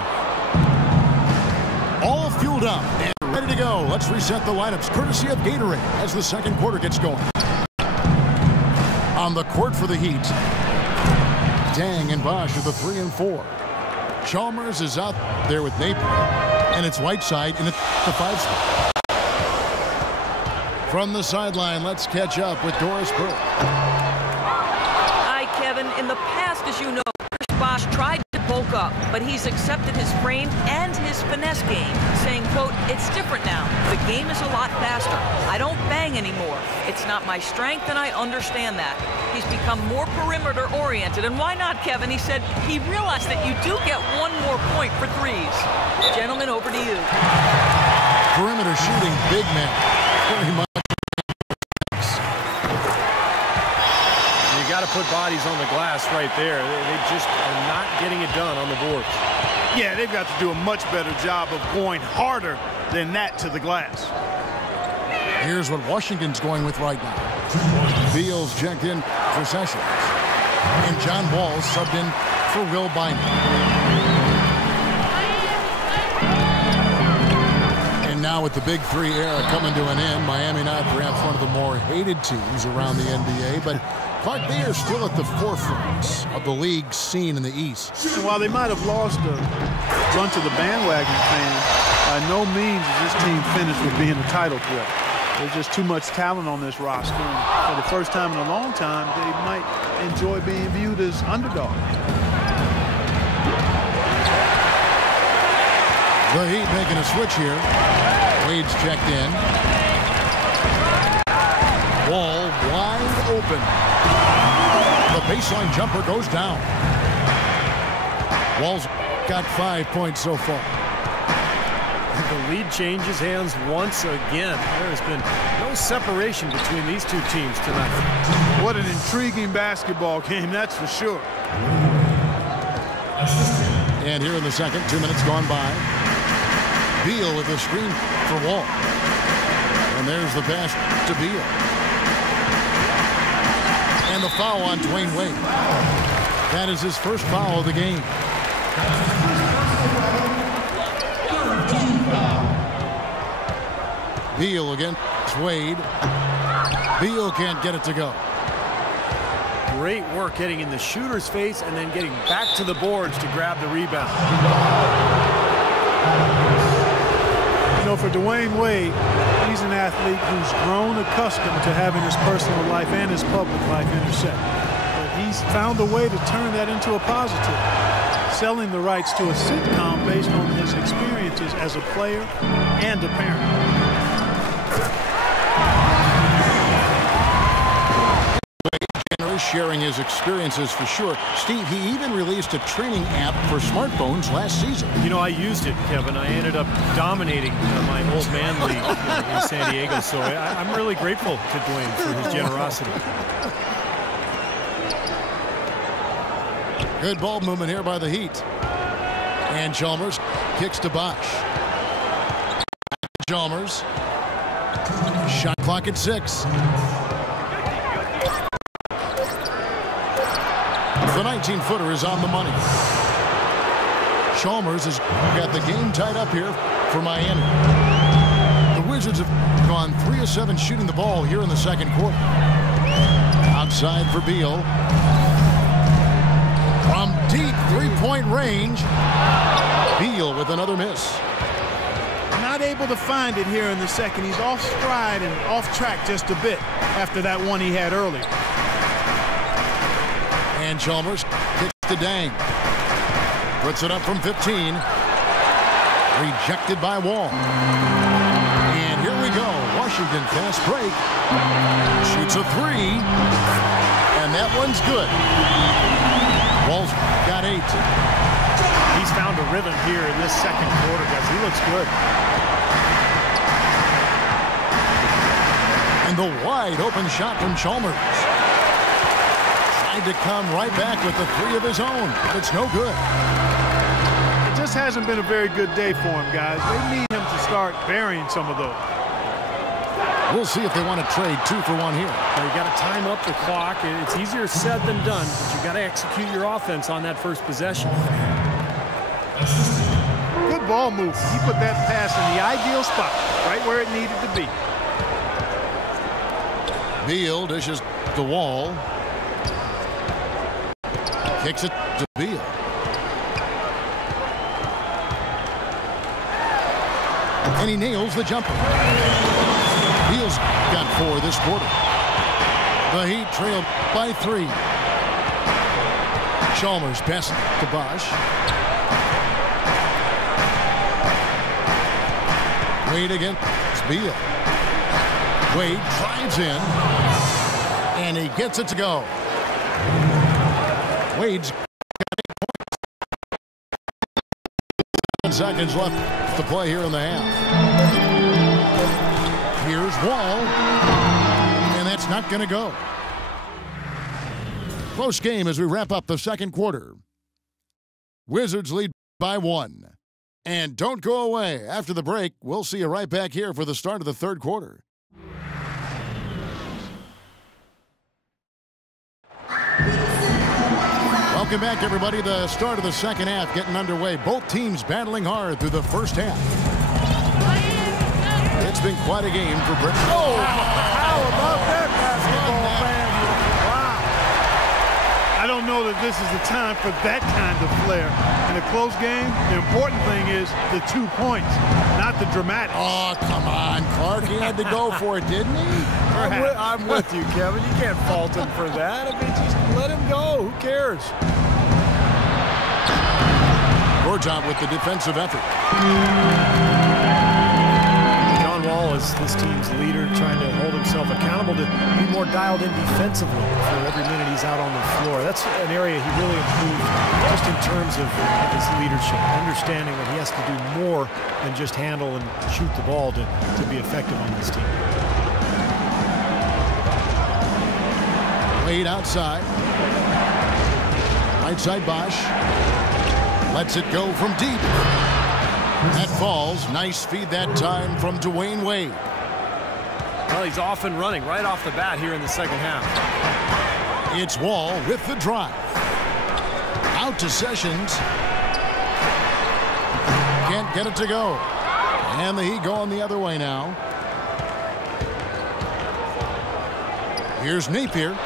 All fueled up and ready to go. Let's reset the lineups, courtesy of Gatorade, as the second quarter gets going. On the court for the Heat, Dang and Bosch are the 3 and 4. Chalmers is out there with Napier, and it's Whiteside in the 5 spot. From the sideline, let's catch up with Doris Burke. Hi, Kevin. In the past, as you know, Chris Bosh tried to bulk up, but he's accepted his frame and his finesse game, saying, quote, "It's different now. The game is a lot faster. I don't bang anymore. It's not my strength, and I understand that." He's become more perimeter-oriented, and why not, Kevin? He said he realized that you do get 1 more point for threes. Gentlemen, over to you. Perimeter shooting, big man. Very much. You got to put bodies on the glass right there. They just are not getting it done on the boards. Yeah, they've got to do a much better job of going harder than that to the glass. Here's what Washington's going with right now. Beal's checked in for Sessions. And John Wall subbed in for Will Bynum. And now with the Big Three era coming to an end, Miami not perhaps one of the more hated teams around the NBA, but Clark, they are still at the forefront of the league scene in the East. And while they might have lost a run to the bandwagon fan, by no means is this team finished with being a title threat. There's just too much talent on this roster. And for the first time in a long time, they might enjoy being viewed as underdogs. The Heat making a switch here. Wade's checked in. Wall wide open. The baseline jumper goes down. Wall's got 5 points so far. The lead changes hands once again. There has been no separation between these two teams tonight. What an intriguing basketball game, that's for sure. And here in the second, 2 minutes gone by. Beal with the screen for Wall. And there's the pass to Beal. And the foul on Dwayne Wade. That is his first foul of the game. Beal against Wade. Beal can't get it to go. Great work getting in the shooter's face and then getting back to the boards to grab the rebound. You know, for Dwayne Wade, he's an athlete who's grown accustomed to having his personal life and his public life intersect. But he's found a way to turn that into a positive, selling the rights to a sitcom based on his experiences as a player and a parent. Sharing his experiences for sure. Steve, he even released a training app for smartphones last season. You know, I used it, Kevin. I ended up dominating my old man league in San Diego, so I'm really grateful to Dwayne for his generosity. Good ball movement here by the Heat. And Chalmers kicks to Bosch. Chalmers. Shot clock at 6. The 19-footer is on the money. Chalmers has got the game tied up here for Miami. The Wizards have gone 3 of 7 shooting the ball here in the second quarter. Outside for Beal. From deep three-point range, Beal with another miss. Not able to find it here in the second. He's off stride and off track just a bit after that one he had earlier. And Chalmers kicks to Dang. Puts it up from 15. Rejected by Wall. And here we go. Washington fast break. Shoots a 3. And that one's good. Wall's got 8. He's found a rhythm here in this second quarter, guys. He looks good. And the wide open shot from Chalmers. To come right back with the 3 of his own. It's no good. It just hasn't been a very good day for him, guys. They need him to start burying some of those. We'll see if they want to trade 2 for 1 here. You got to time up the clock. It's easier said than done, but you got to execute your offense on that first possession. Good ball move. He put that pass in the ideal spot, right where it needed to be. Beal dishes the Wall. Kicks it to Beal. And he nails the jumper. Beal's got 4 this quarter. The Heat trail by 3. Chalmers pass to Bosch. Wade against Beal. Wade drives in. And he gets it to go. Wade's got 8 points. 7 seconds left to play here in the half. Here's Wall. And that's not going to go. Close game as we wrap up the second quarter. Wizards lead by 1. And don't go away. After the break, we'll see you right back here for the start of the third quarter. Welcome back, everybody. The start of the second half getting underway. Both teams battling hard through the first half. It's been quite a game for Britain. Oh, how about that basketball fan? Wow. I don't know that this is the time for that kind of flair. In a close game, the important thing is the 2 points, not the dramatics. Oh, come on, Clark. He had to go for it, didn't he? I'm with you, Kevin. You can't fault him for that. I mean, just let him go. Who cares? Gorjob with the defensive effort. John Wall is this team's leader, trying to hold himself accountable to be more dialed in defensively for every minute he's out on the floor. That's an area he really improved just in terms of his leadership, understanding that he has to do more than just handle and shoot the ball to be effective on this team. Wade outside. Right side Bosch. Lets it go from deep. That falls. Nice feed that time from Dwayne Wade. Well, he's off and running right off the bat here in the second half. It's Wall with the drive. Out to Sessions. Can't get it to go. And the Heat going the other way now. Here's Napier.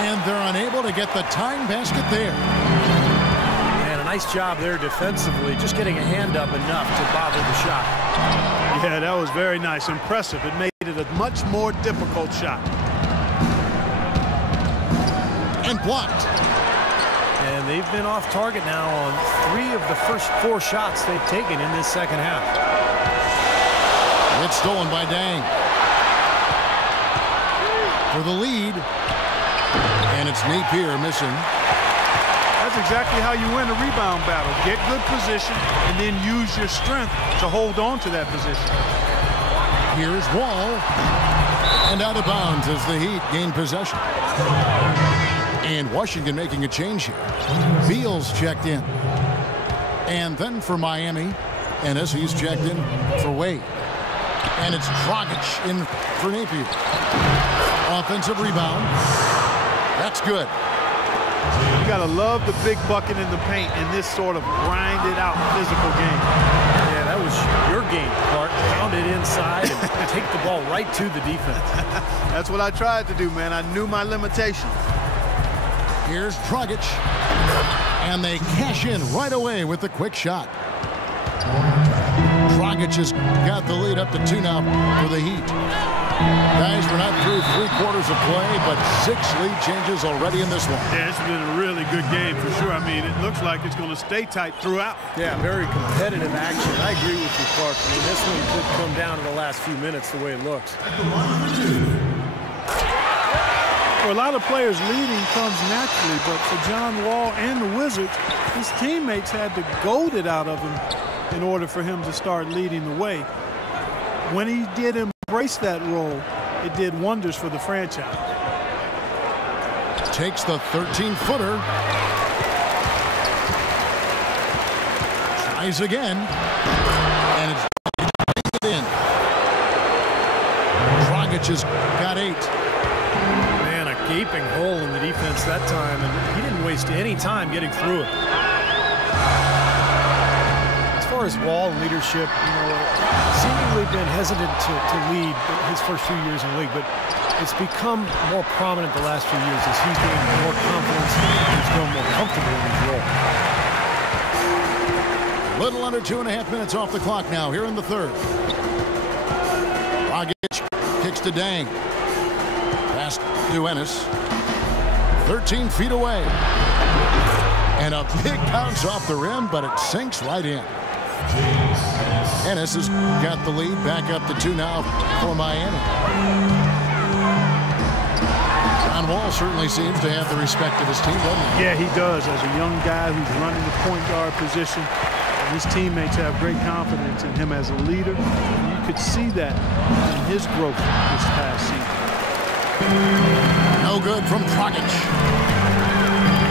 And they're unable to get the tying basket there. And a nice job there defensively, just getting a hand up enough to bother the shot. Yeah, that was very nice. Impressive. It made it a much more difficult shot. And blocked. And they've been off target now on 3 of the first 4 shots they've taken in this second half. It's stolen by Dang. For the lead. And it's Napier missing. That's exactly how you win a rebound battle. Get good position and then use your strength to hold on to that position. Here's Wall. And out of bounds as the Heat gain possession. And Washington making a change here. Beals checked in. And then for Miami, Ennis, he's checked in for Wade. And it's Dragic in for Napier. Offensive rebound. That's good. You got to love the big bucket in the paint in this sort of grinded-out physical game. Yeah, that was your game, Clark. Pound it inside and take the ball right to the defense. That's what I tried to do, man. I knew my limitations. Here's Dragic. And they cash in right away with the quick shot. Dragic has got the lead up to 2 now for the Heat. Guys, we're not through 3 quarters of play, but 6 lead changes already in this one. Yeah, it's been a really good game for sure. I mean, it looks like it's going to stay tight throughout. Yeah, very competitive action. I agree with you, Clark. I mean, this one could come down to the last few minutes the way it looks. For a lot of players, leading comes naturally, but for John Wall and the Wizards, his teammates had to goad it out of him in order for him to start leading the way. When he did embrace that role, it did wonders for the franchise. Takes the 13-footer. Tries again. And it's in. Dragic has got 8. Man, a gaping hole in the defense that time, and he didn't waste any time getting through it. As far as Wall leadership, you know, seemingly been hesitant to lead his first few years in the league, but it's become more prominent the last few years as he's gained more confidence and he's grown more comfortable in his role. Little under 2.5 minutes off the clock now here in the third. Dragic kicks to Dang. Pass to Ennis. 13 feet away. And a big bounce off the rim, but it sinks right in. Ennis has got the lead back up to 2 now for Miami. John Wall certainly seems to have the respect of his team, doesn't he? Yeah, he does. As a young guy who's running the point guard position, his teammates have great confidence in him as a leader. And you could see that in his growth this past season. No good from Dragic.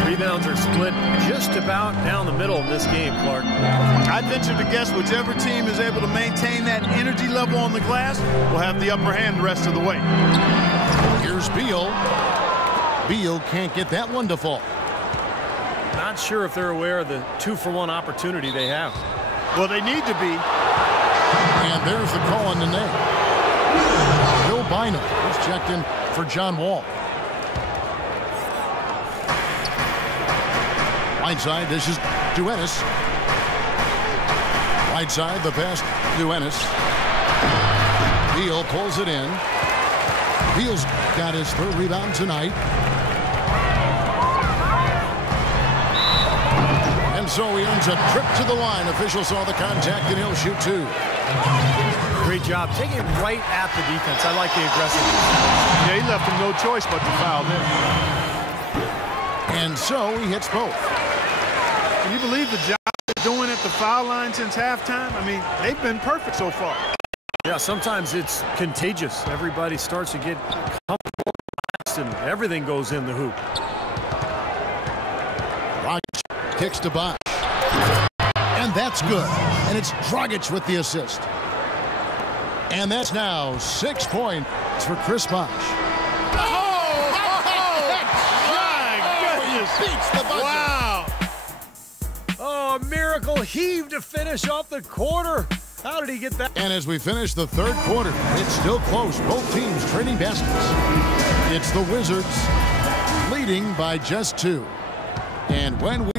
Rebounds are split just about down the middle in this game, Clark. I'd venture to guess whichever team is able to maintain that energy level on the glass will have the upper hand the rest of the way. Here's Beal. Beal can't get that one to fall. Not sure if they're aware of the 2-for-1 opportunity they have. Well, they need to be. And there's the call on the name. Bill Bynum is checked in for John Wall. Right side, this is Duenas. Right side, the pass, Duenas. Beal pulls it in. Beal's got his third rebound tonight. And so he earns a trip to the line. Officials saw the contact, and he'll shoot 2. Great job. Taking it right at the defense. I like the aggressiveness. Yeah, he left him no choice but to foul there. And so he hits both. Can you believe the job they're doing at the foul line since halftime? I mean, they've been perfect so far. Yeah, sometimes it's contagious. Everybody starts to get comfortable and everything goes in the hoop. Dragic kicks to Bosch. And that's good. And it's Dragic with the assist. And that's now 6 points for Chris Bosch. Beats the buzzer. Wow. Oh, a miracle heave to finish off the quarter. How did he get that? And as we finish the third quarter, it's still close. Both teams trading baskets. It's the Wizards leading by just 2. And when we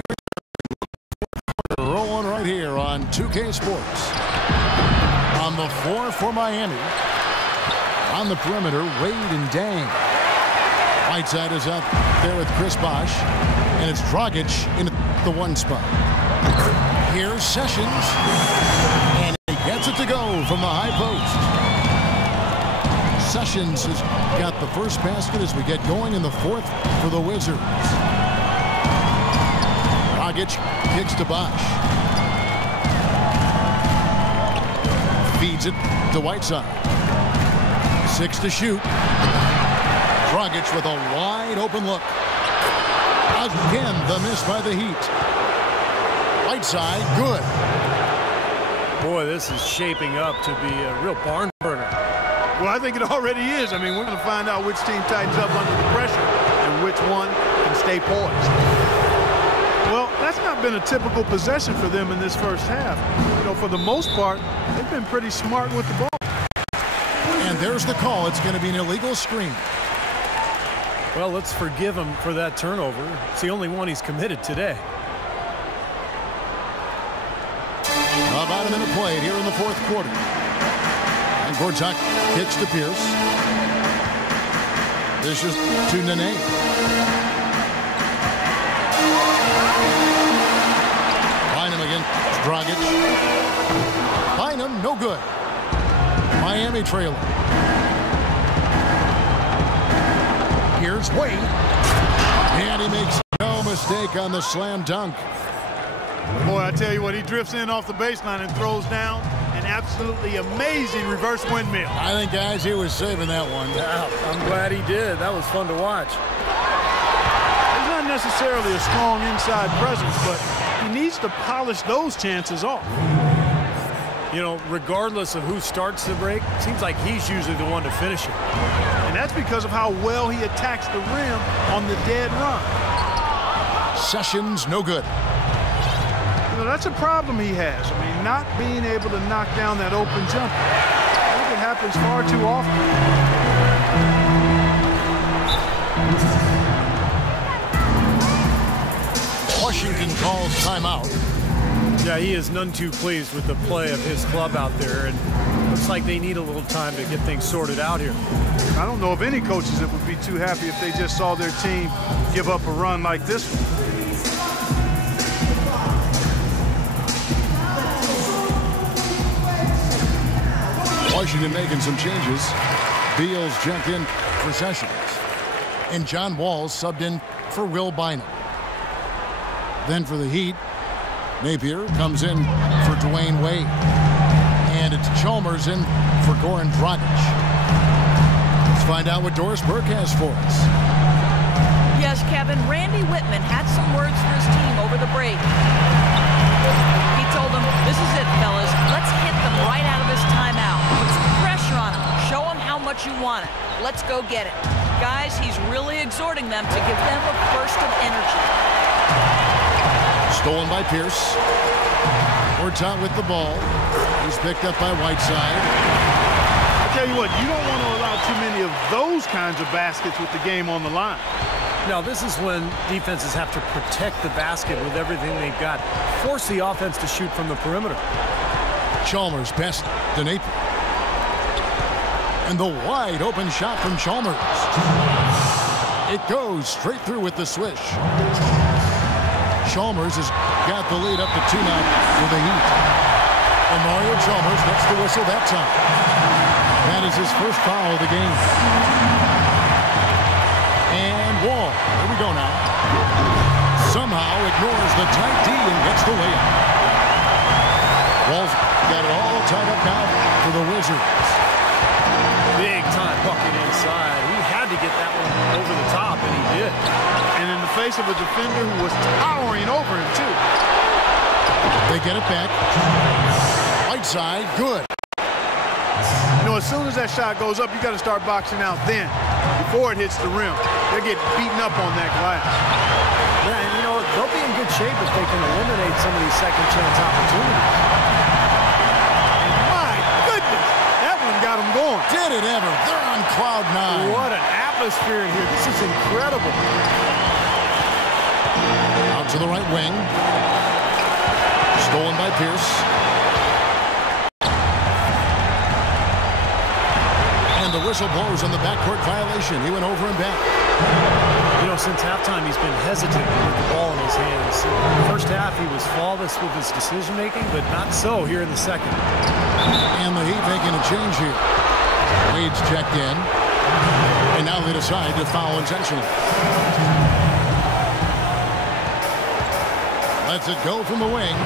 return, rolling right here on 2K Sports. On the floor for Miami. On the perimeter, Wade and Dang. Whiteside is out there with Chris Bosch. And it's Dragic in the 1 spot. Here's Sessions. And he gets it to go from the high post. Sessions has got the first basket as we get going in the 4th for the Wizards. Dragic kicks to Bosch. Feeds it to Whiteside. 6 to shoot. Dragic with a wide open look. Again, the miss by the Heat. Whiteside, good. Boy, this is shaping up to be a real barn burner. Well, I think it already is. I mean, we're going to find out which team tightens up under the pressure and which one can stay poised. Well, that's not been a typical possession for them in this first half. You know, for the most part, they've been pretty smart with the ball. And there's the call. It's going to be an illegal screen. Well, let's forgive him for that turnover. It's the only one he's committed today. About a minute played here in the 4th quarter. And Gorchak kicks to Pierce. This is to Nene. Bynum again. Dragic. Bynum, no good. Miami trailing. Here's Wade. And he makes no mistake on the slam dunk. Boy, I tell you what, he drifts in off the baseline and throws down an absolutely amazing reverse windmill. I think, guys, he was saving that one. Yeah, I'm glad he did. That was fun to watch. He's not necessarily a strong inside presence, but he needs to polish those chances off. You know, regardless of who starts the break, it seems like he's usually the one to finish it. And that's because of how well he attacks the rim on the dead run. Sessions, no good. You know, that's a problem he has. I mean, not being able to knock down that open jumper. I think it happens far too often. Washington calls timeout. Yeah, he is none too pleased with the play of his club out there, and looks like they need a little time to get things sorted out here. I don't know of any coaches that would be too happy if they just saw their team give up a run like this one. Washington making some changes. Beal's jumped in for Sessions. And John Wall's subbed in for Will Bynum. Then for the Heat, Napier comes in for Dwayne Wade. And it's Chalmers in for Goran Dragic. Let's find out what Doris Burke has for us. Yes, Kevin, Randy Whitman had some words for his team over the break. He told them, this is it, fellas. Let's hit them right out of this timeout. Put some pressure on them. Show them how much you want it. Let's go get it. Guys, he's really exhorting them to give them a burst of energy. Stolen by Pierce. Ortot with the ball. He's picked up by Whiteside. I tell you what, you don't want to allow too many of those kinds of baskets with the game on the line. Now, this is when defenses have to protect the basket with everything they've got. Force the offense to shoot from the perimeter. Chalmers best to Napier. And the wide open shot from Chalmers. It goes straight through with the swish. Chalmers has got the lead up to 2 now with the Heat. And Mario Chalmers gets the whistle that time. That is his first foul of the game. And Wall, here we go now. Somehow ignores the tight D and gets the layup. Wall's got it all tied up now for the Wizards. Big time bucket inside. He had to get that one over the top, and he did. And in the face of a defender who was towering over him, too. They get it back. Whiteside, good. You know, as soon as that shot goes up, you got to start boxing out then, before it hits the rim. They'll get beaten up on that glass. Yeah, and you know, they'll be in good shape if they can eliminate some of these second chance opportunities. My goodness, that one got them going. Did it ever? They're on cloud 9. What an atmosphere in here. This is incredible. Out to the right wing. Stolen by Pierce. And the whistle blows on the backcourt violation. He went over and back. You know, since halftime, he's been hesitant with the ball in his hands. In the first half, he was flawless with his decision-making, but not so here in the second. And the Heat making a change here. Wade's checked in. And now they decide to foul intentionally. Lets it go from the wing.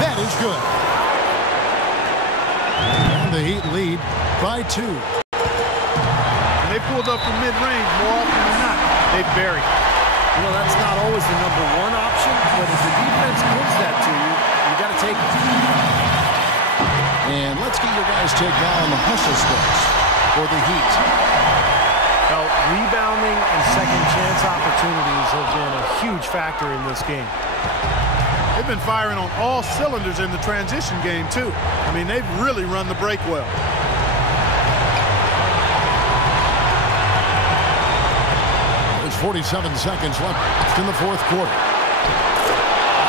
That is good. And the Heat lead by 2. When they pulled up from mid-range, more often than not, they bury. You know, that's not always the number one option, but if the defense gives that to you, you got to take it. And let's get your guys' take now on the hustle stats for the Heat. Well, rebounding and second chance opportunities have been a huge factor in this game. They've been firing on all cylinders in the transition game, too. I mean, they've really run the break well. There's 47 seconds left in the fourth quarter.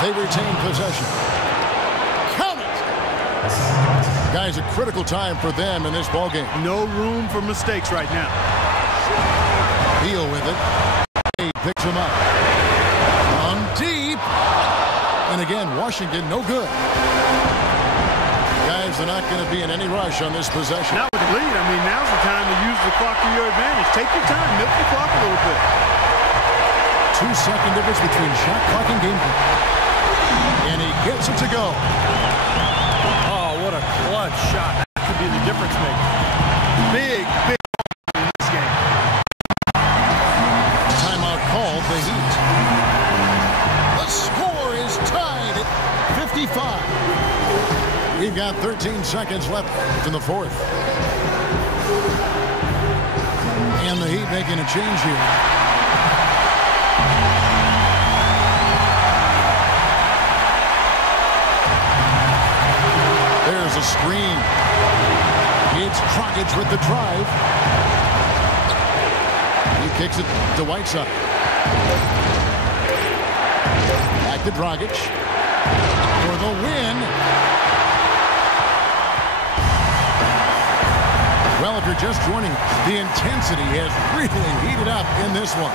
They retain possession. Count it! Guys, a critical time for them in this ballgame. No room for mistakes right now. Deal with it. He picks him up. On deep. And again, Washington, no good. Guys, they're not going to be in any rush on this possession. Now with the lead, I mean, now's the time to use the clock to your advantage. Take your time, milk the clock a little bit. 2-second difference between shot clock and game clock. And he gets it to go. Oh, what a clutch shot. That could be the difference maker. Big in this game. Timeout called, the Heat. The score is tied at 55. We've got 13 seconds left in the fourth. And the Heat making a change here. There's a screen. It's Dragic with the drive. He kicks it to Whiteside. Back to Dragic for the win. Well, if you're just joining, the intensity has really heated up in this one.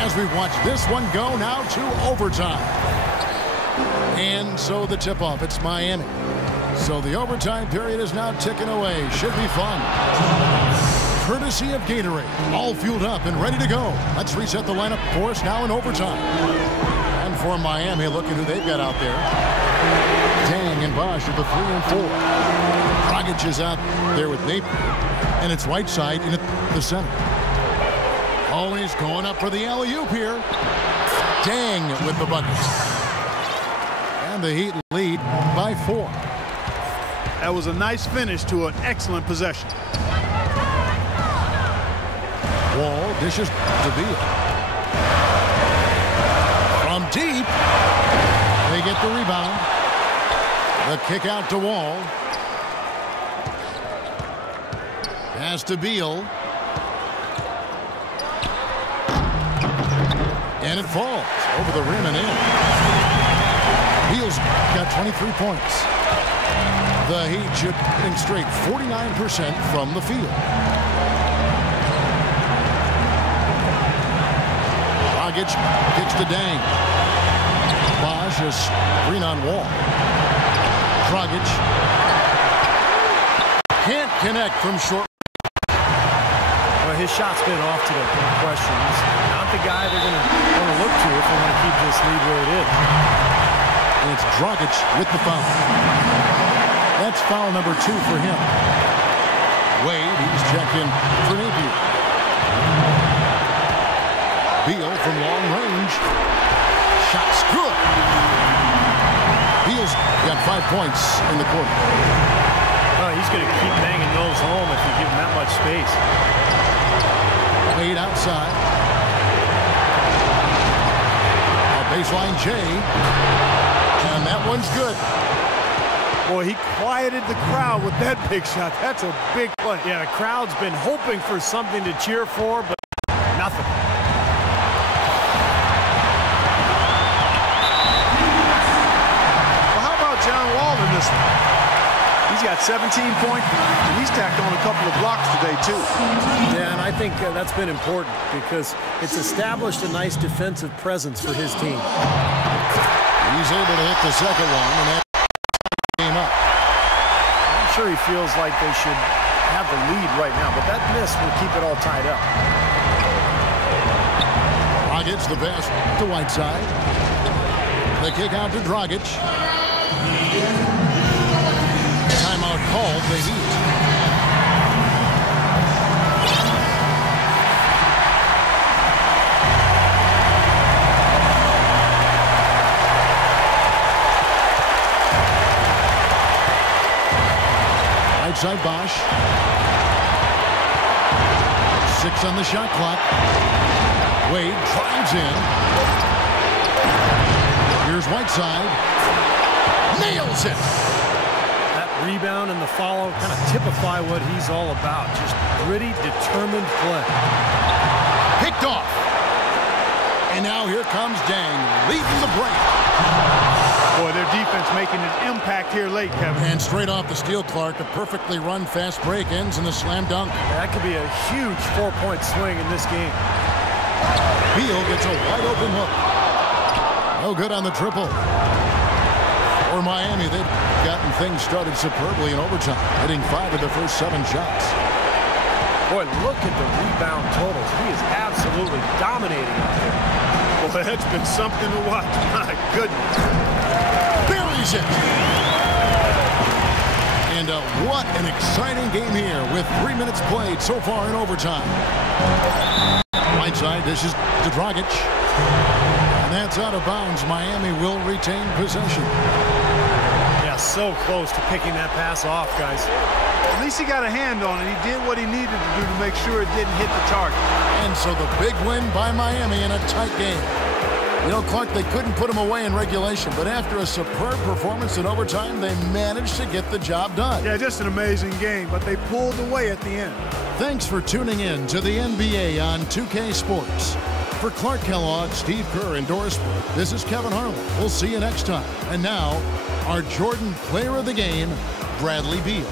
As we watch this one go now to overtime. And so the tip-off, it's Miami. So the overtime period is now ticking away. Should be fun. Courtesy of Gatorade. All fueled up and ready to go. Let's reset the lineup for us now in overtime. And for Miami, look at who they've got out there. Dang and Bosch at the 3 and 4. Dragic is out there with Napier. And it's Whiteside in the center. Always going up for the alley-oop here. Dang with the bucket. And the Heat lead by 4. That was a nice finish to an excellent possession. Wall dishes to Beal. From deep. They get the rebound. The kick out to Wall. Pass to Beal. And it falls over the rim and in. Beal's got 23 points. The Heat shooting straight 49% from the field. Dragic kicks to Dang. Bosch is screen on Wall. Dragic can't connect from short. Well, his shot's been off today, no question. He's not the guy they're going to want to look to if they want to keep this lead where it is. And it's Dragic with the foul. That's foul number 2 for him. Wade, he's checked in for Napier. Beal from long range. Shot's good. Beal's got 5 points in the quarter. Oh, he's going to keep banging those home if you give him that much space. Wade outside. A baseline J. And that one's good. Boy, he quieted the crowd with that big shot. That's a big play. Yeah, the crowd's been hoping for something to cheer for, but nothing. Well, how about John Wall in this one? He's got 17 points, and he's tacked on a couple of blocks today, too. Yeah, and I think that's been important because it's established a nice defensive presence for his team. He's able to hit the second one, and that came up. I'm sure he feels like they should have the lead right now, but that miss will keep it all tied up. Dragic the pass to Whiteside. The kick out to Dragic. Timeout called the Heat. Outside Bosch. 6 on the shot clock. Wade drives in. Here's Whiteside. Nails it. That rebound and the follow kind of typify what he's all about. Just gritty, determined play. Picked off. And now here comes Dang, leading the break. Boy, their defense making an impact here late, Kevin. And straight off the steal, Clark, a perfectly run fast break ends in a slam dunk. That could be a huge 4-point swing in this game. Beal gets a wide open look. No good on the triple. For Miami, they've gotten things started superbly in overtime, hitting 5 of the first 7 shots. Boy, look at the rebound totals. He is absolutely dominating out there. Boy, that's been something to watch. My goodness. Buries it. And what an exciting game here with 3 minutes played so far in overtime. Whiteside dishes to Dragic. And that's out of bounds. Miami will retain possession. Yeah, so close to picking that pass off, guys. At least he got a hand on it. He did what he needed to do to make sure it didn't hit the target. And so the big win by Miami in a tight game. You know, Clark, they couldn't put him away in regulation, but after a superb performance in overtime, they managed to get the job done. Yeah, just an amazing game, but they pulled away at the end. Thanks for tuning in to the NBA on 2K Sports. For Clark Kellogg, Steve Kerr, and Doris Burke, this is Kevin Harlan. We'll see you next time. And now, our Jordan Player of the Game, Bradley Beal.